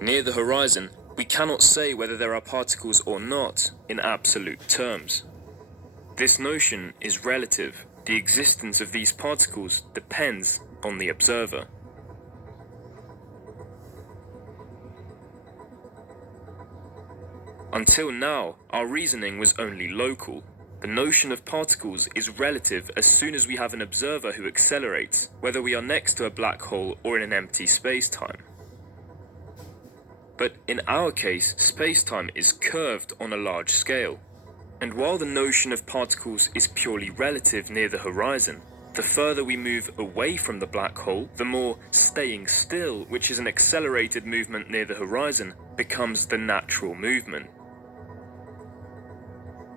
Near the horizon, we cannot say whether there are particles or not in absolute terms. This notion is relative. The existence of these particles depends on the observer. Until now, our reasoning was only local. The notion of particles is relative as soon as we have an observer who accelerates, whether we are next to a black hole or in an empty space-time. But in our case, space-time is curved on a large scale. And while the notion of particles is purely relative near the horizon, the further we move away from the black hole, the more staying still, which is an accelerated movement near the horizon, becomes the natural movement.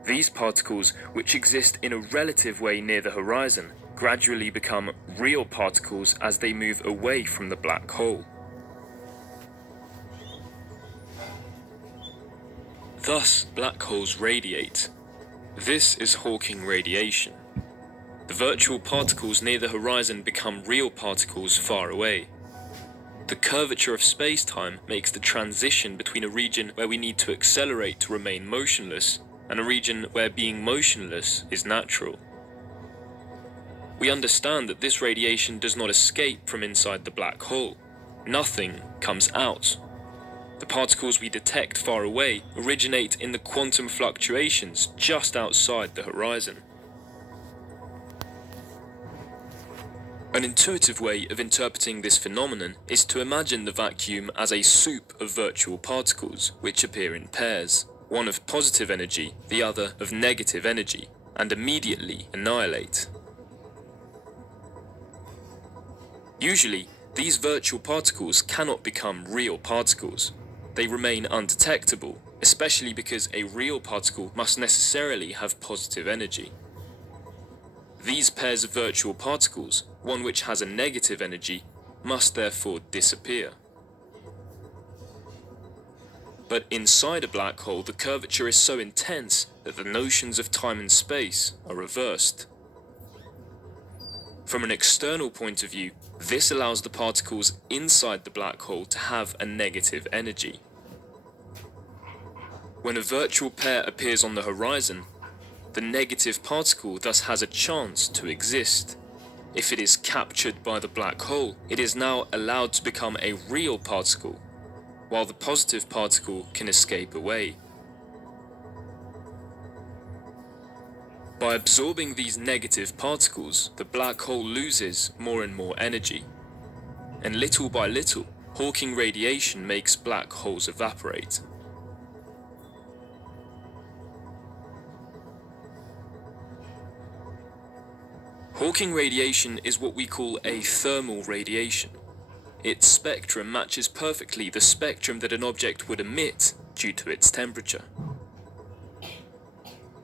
These particles, which exist in a relative way near the horizon, gradually become real particles as they move away from the black hole. Thus, black holes radiate. This is Hawking radiation. The virtual particles near the horizon become real particles far away. The curvature of space-time makes the transition between a region where we need to accelerate to remain motionless and a region where being motionless is natural. We understand that this radiation does not escape from inside the black hole. Nothing comes out. The particles we detect far away originate in the quantum fluctuations just outside the horizon. An intuitive way of interpreting this phenomenon is to imagine the vacuum as a soup of virtual particles which appear in pairs, one of positive energy, the other of negative energy, and immediately annihilate. Usually, these virtual particles cannot become real particles. They remain undetectable, especially because a real particle must necessarily have positive energy. These pairs of virtual particles, one which has a negative energy, must therefore disappear. But inside a black hole, the curvature is so intense that the notions of time and space are reversed. From an external point of view, this allows the particles inside the black hole to have a negative energy. When a virtual pair appears on the horizon, the negative particle thus has a chance to exist. If it is captured by the black hole, it is now allowed to become a real particle, while the positive particle can escape away. By absorbing these negative particles, the black hole loses more and more energy. And little by little, Hawking radiation makes black holes evaporate. Hawking radiation is what we call a thermal radiation. Its spectrum matches perfectly the spectrum that an object would emit due to its temperature.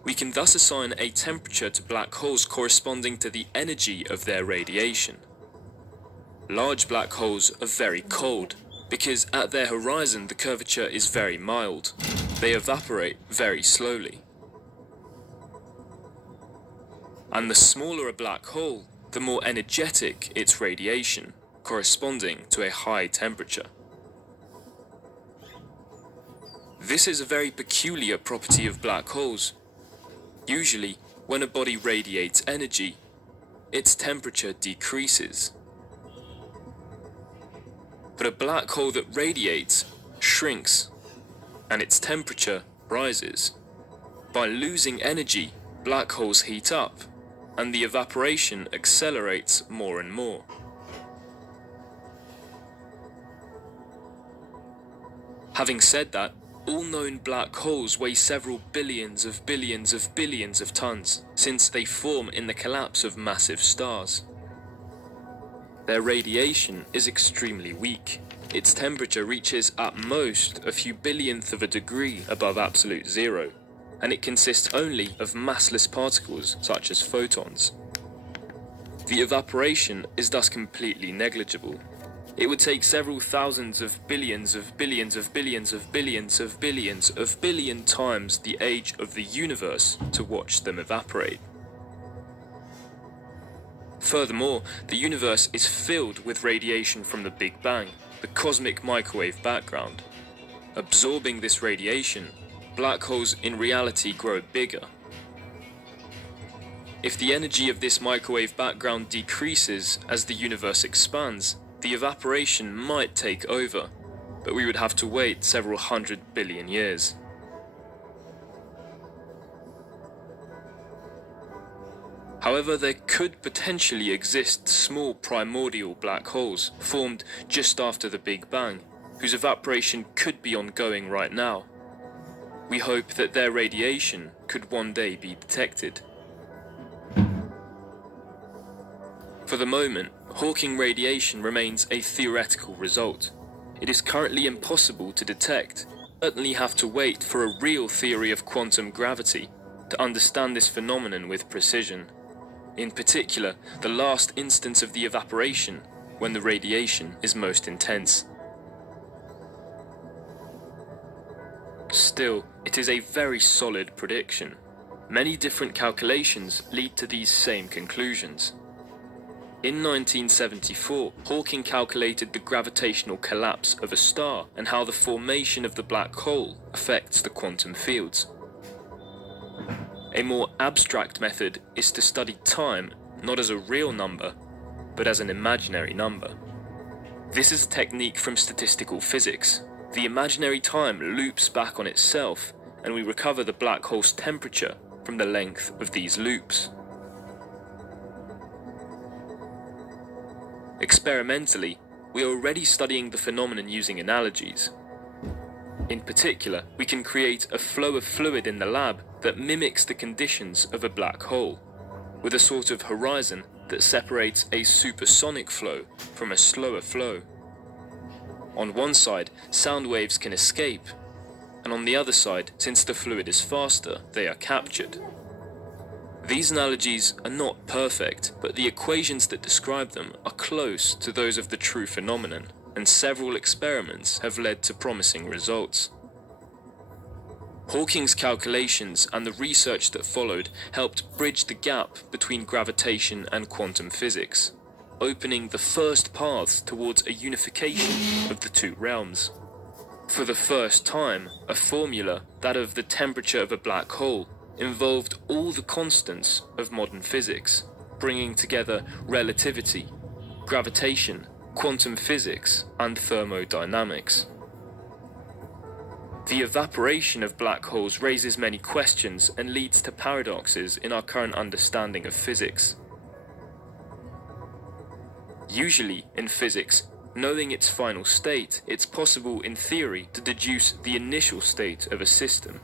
We can thus assign a temperature to black holes corresponding to the energy of their radiation. Large black holes are very cold because at their horizon the curvature is very mild. They evaporate very slowly. And the smaller a black hole, the more energetic its radiation, corresponding to a high temperature. This is a very peculiar property of black holes. Usually, when a body radiates energy, its temperature decreases. But a black hole that radiates shrinks, and its temperature rises. By losing energy, black holes heat up, and the evaporation accelerates more and more. Having said that, all known black holes weigh several billions of billions of billions of tons, since they form in the collapse of massive stars. Their radiation is extremely weak. Its temperature reaches at most a few billionth of a degree above absolute zero, and it consists only of massless particles such as photons. The evaporation is thus completely negligible. It would take several thousands of billions of billions of billions of billions of billions of billion times the age of the universe to watch them evaporate. Furthermore, the universe is filled with radiation from the Big Bang, the cosmic microwave background. Absorbing this radiation, black holes in reality grow bigger. If the energy of this microwave background decreases as the universe expands, the evaporation might take over, but we would have to wait several 100 billion years. However, there could potentially exist small primordial black holes formed just after the Big Bang, whose evaporation could be ongoing right now. We hope that their radiation could one day be detected. For the moment, Hawking radiation remains a theoretical result. It is currently impossible to detect. We certainly have to wait for a real theory of quantum gravity to understand this phenomenon with precision. In particular, the last instance of the evaporation, when the radiation is most intense. Still, it is a very solid prediction. Many different calculations lead to these same conclusions. In 1974, Hawking calculated the gravitational collapse of a star and how the formation of the black hole affects the quantum fields. A more abstract method is to study time not as a real number, but as an imaginary number. This is a technique from statistical physics. The imaginary time loops back on itself, and we recover the black hole's temperature from the length of these loops. Experimentally, we are already studying the phenomenon using analogies. In particular, we can create a flow of fluid in the lab that mimics the conditions of a black hole, with a sort of horizon that separates a supersonic flow from a slower flow. On one side, sound waves can escape, and on the other side, since the fluid is faster, they are captured. These analogies are not perfect, but the equations that describe them are close to those of the true phenomenon, and several experiments have led to promising results. Hawking's calculations and the research that followed helped bridge the gap between gravitation and quantum physics, opening the first paths towards a unification of the two realms. For the first time, a formula, that of the temperature of a black hole, involved all the constants of modern physics, bringing together relativity, gravitation, quantum physics, and thermodynamics. The evaporation of black holes raises many questions and leads to paradoxes in our current understanding of physics. Usually, in physics, knowing its final state, it's possible in theory to deduce the initial state of a system.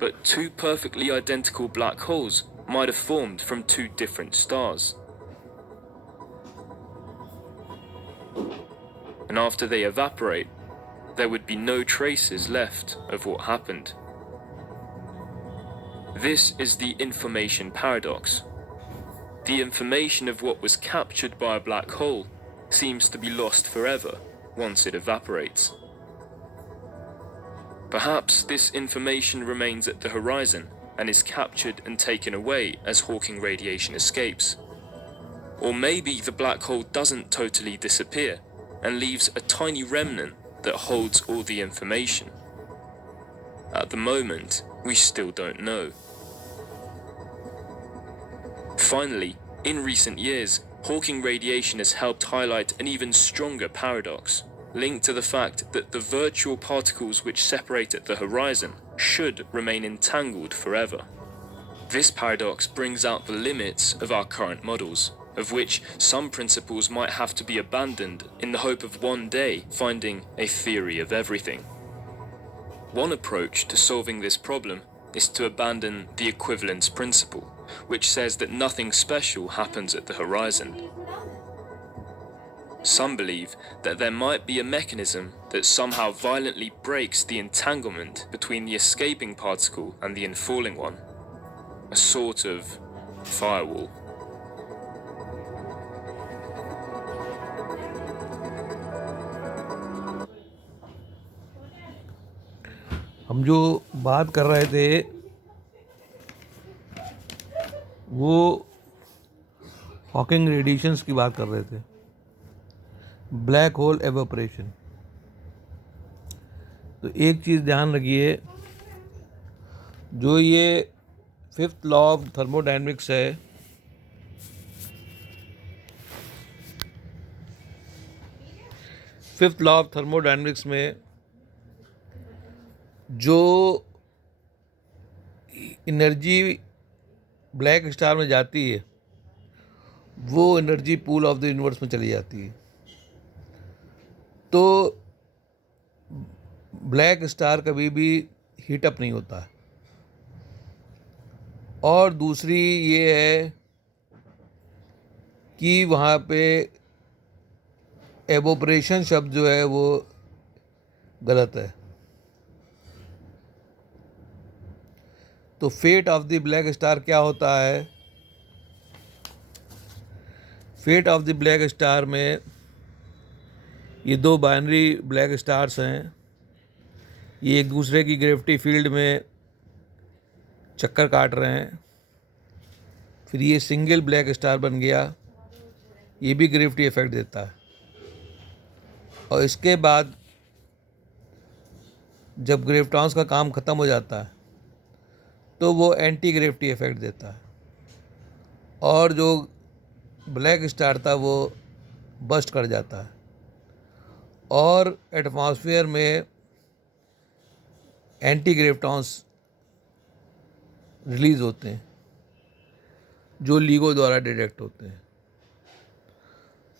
But two perfectly identical black holes might have formed from two different stars. And after they evaporate, there would be no traces left of what happened. This is the information paradox. The information of what was captured by a black hole seems to be lost forever once it evaporates. Perhaps this information remains at the horizon and is captured and taken away as Hawking radiation escapes. Or maybe the black hole doesn't totally disappear and leaves a tiny remnant that holds all the information. At the moment, we still don't know. Finally, in recent years, Hawking radiation has helped highlight an even stronger paradox, linked to the fact that the virtual particles which separate at the horizon should remain entangled forever. This paradox brings out the limits of our current models, of which some principles might have to be abandoned in the hope of one day finding a theory of everything. One approach to solving this problem is to abandon the equivalence principle, which says that nothing special happens at the horizon. Some believe that there might be a mechanism that somehow violently breaks the entanglement between the escaping particle and the infalling one, a sort of firewall. हम जो बात कर रहे थे वो Hawking radiations की बात कर रहे थे. Black hole evaporation. तो एक चीज़ ध्यान रखिए, जो ये फिफ्थ लॉ ऑफ थर्मोडायनेमिक्स है, फिफ्थ लॉ ऑफ थर्मोडायनेमिक्स में जो एनर्जी ब्लैक स्टार में जाती है वो energy pool of the universe में चली जाती है। तो ब्लैक स्टार कभी भी हीट अप नहीं होता है। और दूसरी ये है कि वहाँ पे एवोपरेशन शब्द जो है वो गलत है। तो fate of the black star क्या होता है? Fate of the black star में ये दो बाइनरी ब्लैक स्टार्स हैं, ये एक दूसरे की ग्रेविटी फील्ड में चक्कर काट रहे हैं। फिर ये सिंगल ब्लैक स्टार बन गया, ये भी ग्रेविटी इफेक्ट देता है। और इसके बाद जब ग्रेविटॉन्स का काम ख़त्म हो जाता है तो वो एंटी ग्रेविटी इफेक्ट देता है, और जो ब्लैक स्टार था वो बस्ट कर जाता है और एटमॉस्फेयर में एंटी ग्रेविटॉन्स रिलीज होते हैं जो LIGO द्वारा डिटेक्ट होते हैं।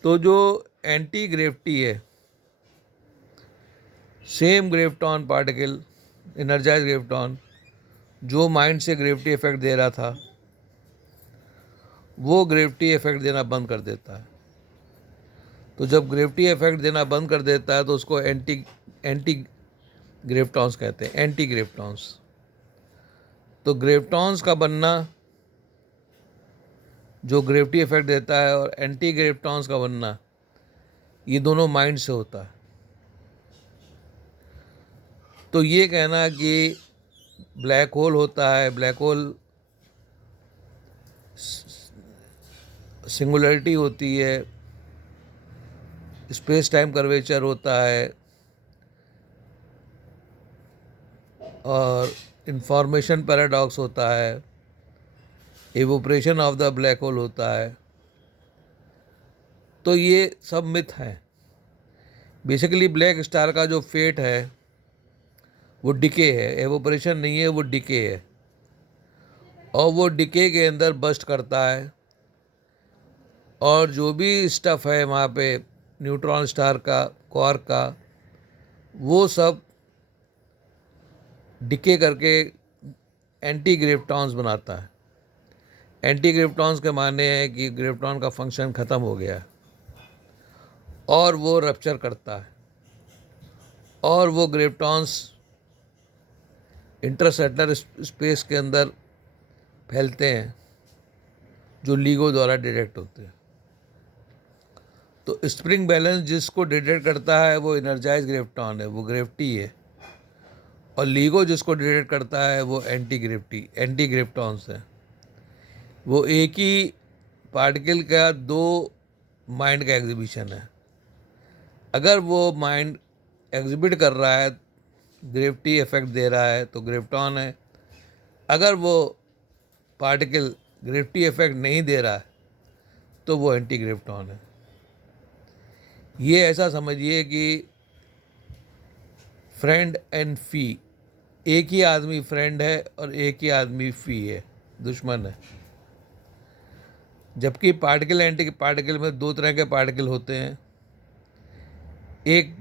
तो जो एंटी ग्रेविटी है, same graviton particle, energize graviton जो माइंड से ग्रेविटी इफेक्ट दे रहा था, वो ग्रेविटी इफेक्ट देना बंद कर देता है। तो जब ग्रेविटी इफेक्ट देना बंद कर देता है तो उसको एंटी ग्रेविटॉन्स कहते हैं, एंटी ग्रेविटॉन्स। तो ग्रेविटॉन्स का बनना जो ग्रेविटी इफेक्ट देता है और एंटी ग्रेविटॉन्स का बनना, ये दोनों माइंड से होता है। तो ये कहना कि ब्लैक होल होता है, ब्लैक होल सिंगुलरिटी होती है, स्पेस टाइम कर्वेचर होता है और इंफॉर्मेशन पैराडॉक्स होता है, evaporation of the black hole होता है, तो ये सब मिथ हैं। बेसिकली ब्लैक स्टार का जो फेट है वो डिके है, एवोपरेशन नहीं है, वो डिके है। और वो डिके के अंदर बस्ट करता है, और जो भी स्टफ है वहाँ पे न्यूट्रॉन स्टार का, क्वार्क का, वो सब डिके करके एंटी ग्रेविटॉन्स बनाता है। एंटी ग्रेविटॉन्स के माने हैं कि ग्रेविटॉन का फंक्शन ख़त्म हो गया है और वो रप्चर करता है, और वो ग्रेविटॉन्स इंटरस्टेलर स्पेस के अंदर फैलते हैं जो LIGO द्वारा डिटेक्ट होते हैं। तो स्प्रिंग बैलेंस जिसको डिटेक्ट करता है वो एनर्जाइज ग्रेविटॉन है, वो ग्रेविटी है। और LIGO जिसको डिटेक्ट करता है वो एंटी ग्रेविटॉन्स है। वो एक ही पार्टिकल का दो माइंड का एग्जीबिशन है। अगर वो माइंड एग्जिबिट कर रहा है, ग्रेविटी इफेक्ट दे रहा है, तो ग्रेविटॉन है। अगर वो पार्टिकल ग्रेविटी इफेक्ट नहीं दे रहा है तो वो एंटी ग्रेविटॉन है। ये ऐसा समझिए कि फ्रेंड एंड फी, एक ही आदमी फ्रेंड है और एक ही आदमी फी है, दुश्मन है। जबकि पार्टिकल एंटी पार्टिकल में दो तरह के पार्टिकल होते हैं, एक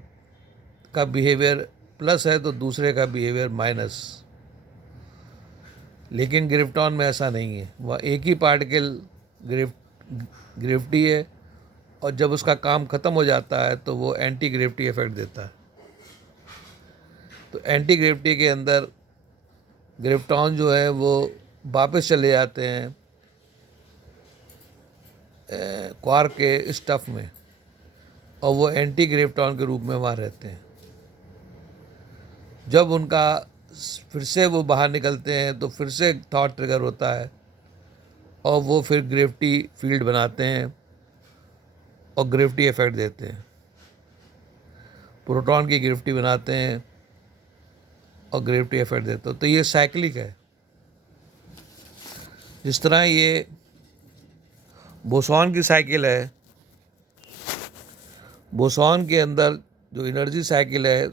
का बिहेवियर प्लस है तो दूसरे का बिहेवियर माइनस। लेकिन ग्रेविटॉन में ऐसा नहीं है, वह एक ही पार्टिकल ग्रेविटी है, और जब उसका काम ख़त्म हो जाता है तो वो एंटी ग्रेविटी इफेक्ट देता है। तो एंटी ग्रेविटी के अंदर ग्रेविटॉन जो है वो वापस चले जाते हैं क्वार्क के स्टफ में, और वो एंटी ग्रेविटॉन के रूप में वहाँ रहते हैं। जब उनका फिर से वो बाहर निकलते हैं तो फिर से थॉट ट्रिगर होता है, और वो फिर ग्रेविटी फील्ड बनाते हैं और ग्रेविटी इफेक्ट देते हैं। प्रोटॉन की ग्रेविटी बनाते हैं और ग्रेविटी इफेक्ट देते हैं। तो ये साइक्लिक है। जिस तरह ये बोसॉन की साइकिल है, बोसॉन के अंदर जो एनर्जी साइकिल है,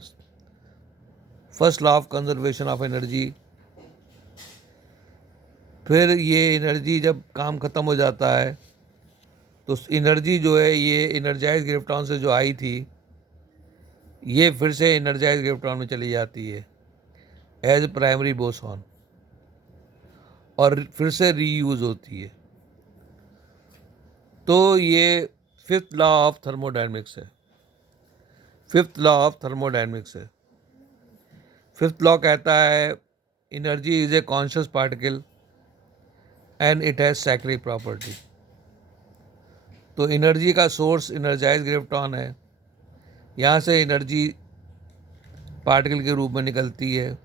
first law of conservation of energy, फिर ये एनर्जी जब काम ख़त्म हो जाता है तो एनर्जी जो है ये एनर्जाइज ग्रेविटॉन से जो आई थी ये फिर से एनर्जाइज ग्रेविटॉन में चली जाती है एज प्राइमरी बोसॉन और फिर से रीयूज होती है। तो ये फिफ्थ लॉ ऑफ थर्मोडायनेमिक्स है। फिफ्थ लॉ ऑफ थर्मोडायनेमिक्स है। फिफ्थ लॉ कहता है energy is a conscious particle and it has cyclic property. तो एनर्जी का सोर्स एनर्जाइज ग्रेविटॉन है। यहाँ से एनर्जी पार्टिकल के रूप में निकलती है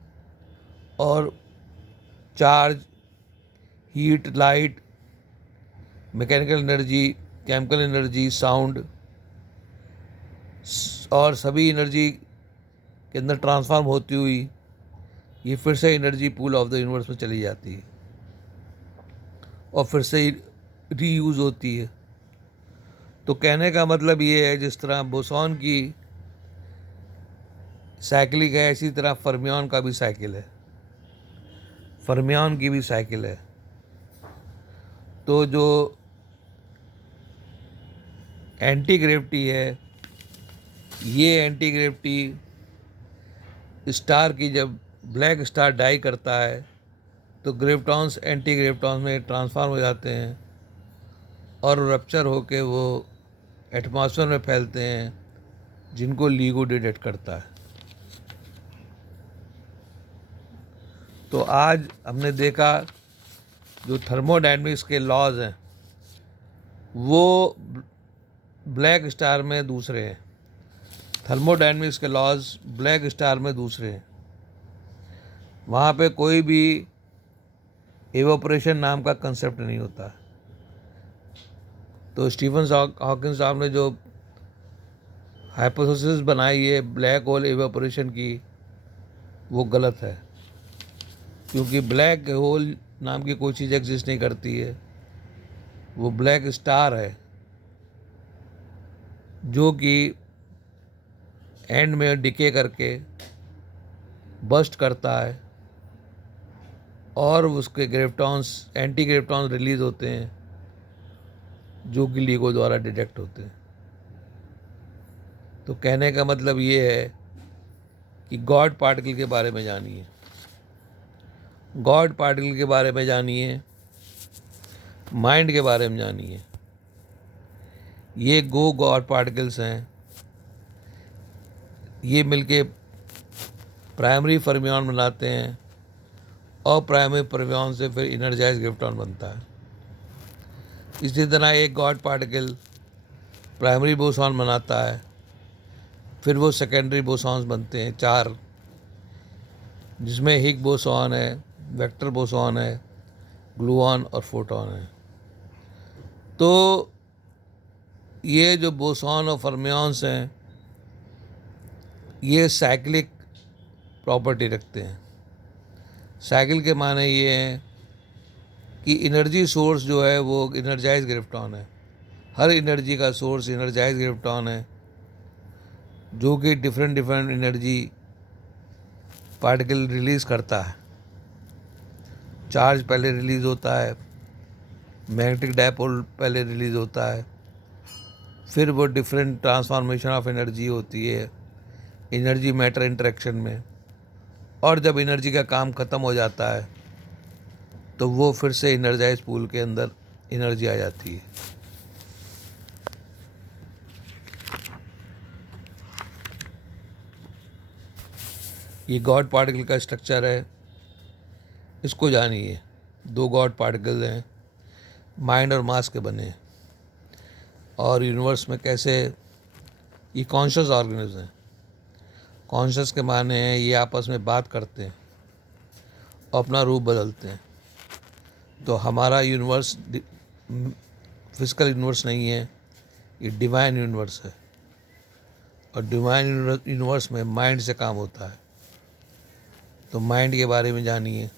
और charge, heat, light, mechanical energy, chemical energy, sound और सभी एनर्जी के अंदर ट्रांसफॉर्म होती हुई ये फिर से energy pool of the universe में चली जाती है और फिर से रीयूज होती है। तो कहने का मतलब ये है जिस तरह बोसॉन की साइकिलिक है, इसी तरह फर्मियन का भी साइकिल है, फर्मियन की भी साइकिल है। तो जो एंटी ग्रेविटी है, ये एंटी ग्रेविटी स्टार की जब ब्लैक स्टार डाई करता है तो ग्रेविटॉन्स एंटी ग्रेविटॉन्स में ट्रांसफॉर्म हो जाते हैं और रप्चर होके वो एटमॉस्फेयर में फैलते हैं, जिनको LIGO डिटेक्ट करता है। तो आज हमने देखा जो थर्मोडायनेमिक्स के लॉज हैं वो ब्लैक स्टार में दूसरे हैं। थर्मोडायनेमिक्स के लॉज ब्लैक स्टार में दूसरे हैं। वहाँ पे कोई भी एवोपरेशन नाम का कंसेप्ट नहीं होता। तो स्टीफन हॉकिंग साहब ने जो हाइपोथेसिस बनाई है ब्लैक होल एवोपरेशन की, वो गलत है, क्योंकि ब्लैक होल नाम की कोई चीज़ एग्जिस्ट नहीं करती है। वो ब्लैक स्टार है जो कि एंड में डिके करके बस्ट करता है और उसके ग्रेविटॉन्स, एंटी ग्रेविटॉन्स रिलीज होते हैं जो कि LIGO द्वारा डिटेक्ट होते हैं। तो कहने का मतलब ये है कि गॉड पार्टिकल के बारे में जानिए, गॉड पार्टिकल के बारे में जानिए, माइंड के बारे में जानिए। ये गॉड पार्टिकल्स हैं, ये मिलके प्राइमरी फर्मियन बनाते हैं और प्राइमरी फर्मियन से फिर एनर्जाइज ग्रेविटॉन बनता है। इसी तरह एक गॉड पार्टिकल प्राइमरी बोसॉन बनाता है, फिर वो सेकेंडरी बोसॉन्स बनते हैं 4, जिसमें हिग बोसॉन है, वेक्टर बोसॉन है, ग्लूऑन और फोटॉन है। तो ये जो बोसॉन और फर्मियंस हैं ये साइक्लिक प्रॉपर्टी रखते हैं। साइकिल के माने ये हैं कि एनर्जी सोर्स जो है वो एनर्जाइज ग्रेविटॉन है। हर एनर्जी का सोर्स एनर्जाइज ग्रेविटॉन है जो कि डिफरेंट एनर्जी पार्टिकल रिलीज़ करता है। चार्ज पहले रिलीज़ होता है, मैग्नेटिक डायपोल पहले रिलीज़ होता है, फिर वो डिफरेंट ट्रांसफॉर्मेशन ऑफ एनर्जी होती है एनर्जी मैटर इंटरेक्शन में, और जब एनर्जी का काम ख़त्म हो जाता है तो वो फिर से एनर्जाइज पूल के अंदर एनर्जी आ जाती है। ये गॉड पार्टिकल का स्ट्रक्चर है, इसको जानिए। 2 गॉड पार्टिकल हैं, माइंड और मास के बने, और यूनिवर्स में कैसे ये कॉन्शियस ऑर्गेनिज्म हैं। कॉन्शियस के माने हैं ये आपस में बात करते हैं और अपना रूप बदलते हैं। तो हमारा यूनिवर्स फिजिकल यूनिवर्स नहीं है, ये डिवाइन यूनिवर्स है और डिवाइन यूनिवर्स में माइंड से काम होता है। तो माइंड के बारे में जानिए,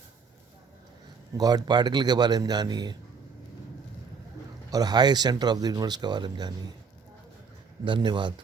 गॉड पार्टिकल के बारे में जानिए और high centre of the universe के बारे में जानिए। धन्यवाद।